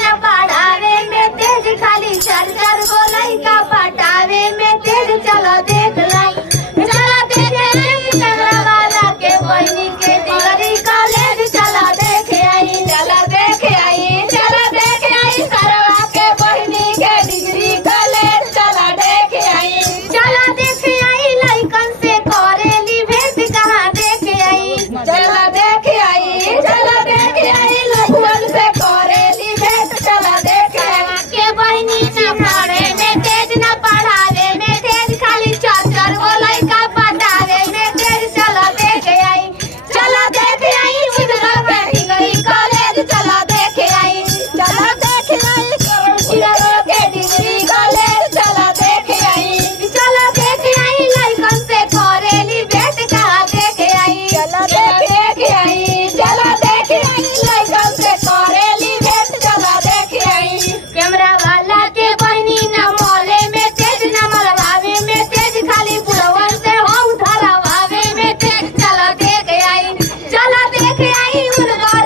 न पढ़ावे में तेज, खाली चर चर गो लइका पटावे में तेज। चलो देख लाई, चलो देख आई टंगरा वाला के बहनी के डिग्री कॉलेज। चलो देख आई, चलो देख आई, चलो देख आई सरवा के बहनी के डिग्री कॉलेज। चलो देख आई, चलो देख आई लइकन से करेली भेंट, कहाँ देख आई। चलो देख आई, चलो देख आई लइकन से करेली भेंट। चलो देख आई के बहनी न पढ़े में तेज, न पढ़ावे में तेज, खाली चर चर गो लइका पटावे में तेज। चलो देख आई, चलो देख आई उधर के डिग्री कॉलेज। चलो देख आई, चलो देख आई चिरवा के डिग्री कॉलेज। चलो देख आई, चलो देख आई लइकन से करेली भेंट, कहाँ देख आई। चलो देख आई, चलो देख आई लइकन से करेली भेंट। चलो देख आई कैमरा वाला के बहनी न मोले में तेज, न मलवावे में तेज, खाली बुढ़वन से हो धरवावे में तेज। चलो देख आई, चलो देख आई उनका